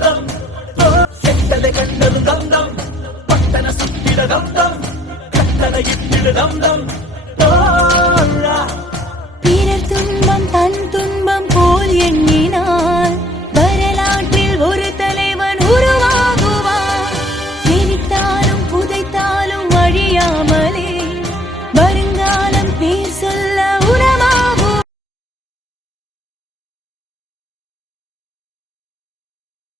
தந்தம் செட்டதை கண்டது தந்தம் பட்டன சுத்திட தந்தம் கட்டளை இட்டிடு தந்தம் பிறர் துன்பம் தன் துன்பம் போல் எண்ணினார்